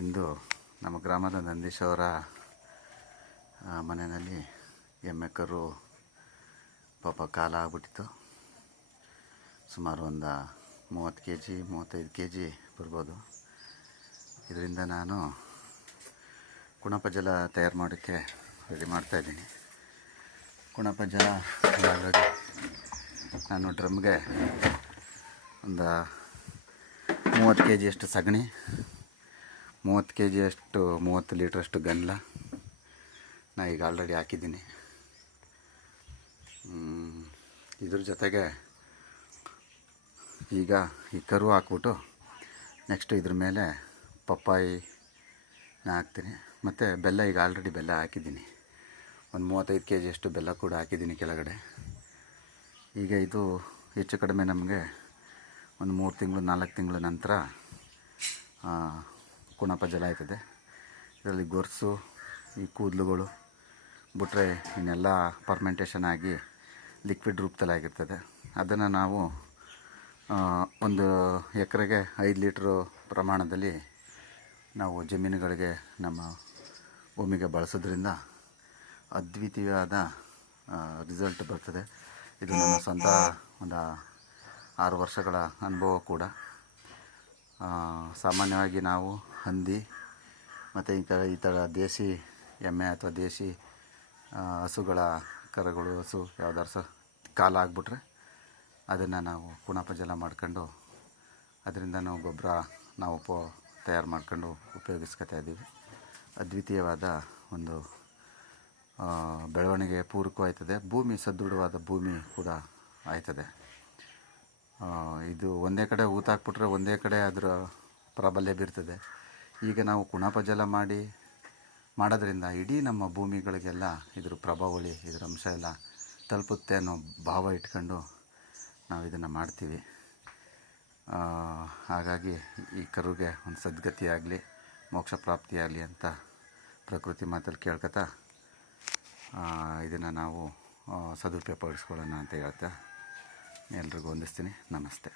ಇಂದು ನಮ್ಮ ಗ್ರಾಮದ ನಂದೀಶ್ ಅವರ ಮನೆಯಲ್ಲಿ ಎಮ್ಮೆ ಕರು ಪಾಪ ಕಾಲ ಆಗ್ಬಿಟ್ಟಿತ್ತು. ಸುಮಾರು ಒಂದು 30 kg 35 kg ಬರ್ಬೋದು. ಇದರಿಂದ ನಾನು ಕುಣಪ ಜಲ ತಯಾರು ಮಾಡೋಕ್ಕೆ ರೆಡಿ ಮಾಡ್ತಾಯಿದ್ದೀನಿ. ಕುಣಪ ಜಲ ಆಲ್ರೆಡಿ ನಾನು ಡ್ರಮ್ಗೆ ಒಂದು 30 kg ಅಷ್ಟು ಸಗಣಿ, 30 kg ಅಷ್ಟು 30 ಲೀಟ್ರಷ್ಟು ಗಂಜಲ ನಾ ಈಗ ಆಲ್ರೆಡಿ ಹಾಕಿದ್ದೀನಿ. ಇದ್ರ ಜೊತೆಗೆ ಈಗ ಈ ಕರು ಹಾಕ್ಬಿಟ್ಟು ನೆಕ್ಸ್ಟ್ ಇದ್ರ ಮೇಲೆ ಪಪ್ಪಾಯಿನ ಹಾಕ್ತೀನಿ. ಮತ್ತು ಬೆಲ್ಲ ಈಗ ಆಲ್ರೆಡಿ ಬೆಲ್ಲ ಹಾಕಿದ್ದೀನಿ. ಒಂದು 35 kg ಅಷ್ಟು ಬೆಲ್ಲ ಕೂಡ ಹಾಕಿದ್ದೀನಿ ಕೆಳಗಡೆ. ಈಗ ಇದು ಹೆಚ್ಚು ಕಡಿಮೆ ನಮಗೆ ಒಂದು 3 ತಿಂಗಳು 4 ತಿಂಗಳ ನಂತರ ಕುಣಪ ಜಲ ಆಯ್ತದೆ. ಇದರಲ್ಲಿ ಗೊರಸು, ಈ ಕೂದಲುಗಳು ಬಿಟ್ಟರೆ ಇನ್ನೆಲ್ಲ ಫರ್ಮೆಂಟೇಷನ್ ಆಗಿ ಲಿಕ್ವಿಡ್ ರೂಪದಲ್ಲಿ ಆಗಿರ್ತದೆ. ಅದನ್ನು ನಾವು ಒಂದು ಎಕರೆಗೆ 5 ಲೀಟ್ರು ಪ್ರಮಾಣದಲ್ಲಿ ನಾವು ಜಮೀನುಗಳಿಗೆ, ನಮ್ಮ ಭೂಮಿಗೆ ಬಳಸೋದ್ರಿಂದ ಅದ್ವಿತೀಯವಾದ ರಿಸಲ್ಟ್ ಬರ್ತದೆ. ಇದು ನನ್ನ ಸ್ವಂತ ಒಂದು 6 ವರ್ಷಗಳ ಅನುಭವ ಕೂಡ. ಸಾಮಾನ್ಯವಾಗಿ ನಾವು ಹಂದಿ ಮತ್ತು ಈ ಥರ ದೇಸಿ ಎಮ್ಮೆ ಅಥವಾ ದೇಸಿ ಹಸುಗಳ ಕರುಗಳು, ಹಸು ಯಾವ್ದಾರು ಕಾಲ ಆಗಿಬಿಟ್ರೆ ಅದನ್ನು ನಾವು ಕುಣಪ ಜಲ ಮಾಡ್ಕೊಂಡು ಅದರಿಂದ ನಾವು ಗೊಬ್ಬರ ನಾವು ತಯಾರು ಮಾಡ್ಕೊಂಡು ಉಪಯೋಗಿಸ್ಕೊತಾ ಇದ್ದೀವಿ. ಅದ್ವಿತೀಯವಾದ ಒಂದು ಬೆಳವಣಿಗೆ ಪೂರಕವಾಯ್ತದೆ. ಭೂಮಿ ಸದೃಢವಾದ ಭೂಮಿ ಕೂಡ ಆಯ್ತದೆ. ಇದು ಒಂದೇ ಕಡೆ ಊತಾಕ್ಬಿಟ್ರೆ ಒಂದೇ ಕಡೆ ಅದರ ಪ್ರಾಬಲ್ಯ ಬೀರ್ತದೆ. ಈಗ ನಾವು ಕುಣಪ ಜಲ ಮಾಡೋದ್ರಿಂದ ಇಡೀ ನಮ್ಮ ಭೂಮಿಗಳಿಗೆಲ್ಲ ಇದ್ರ ಪ್ರಭಾವಳಿ, ಇದರ ಅಂಶ ಎಲ್ಲ ತಲುಪುತ್ತೆ ಅನ್ನೋ ಭಾವ ಇಟ್ಕೊಂಡು ನಾವು ಇದನ್ನು ಮಾಡ್ತೀವಿ. ಹಾಗಾಗಿ ಈ ಕರುಗೆ ಒಂದು ಸದ್ಗತಿಯಾಗಲಿ, ಮೋಕ್ಷ ಪ್ರಾಪ್ತಿಯಾಗಲಿ ಅಂತ ಪ್ರಕೃತಿ ಮಾತಲ್ಲಿ ಕೇಳ್ಕೊತಾ ಇದನ್ನು ನಾವು ಸದುಪಯೋಗಪಡಿಸ್ಕೊಳ್ಳೋಣ ಅಂತ ಹೇಳ್ತಾ ಎಲ್ರಿಗೂ ವಂದಿಸ್ತೀನಿ. ನಮಸ್ತೆ.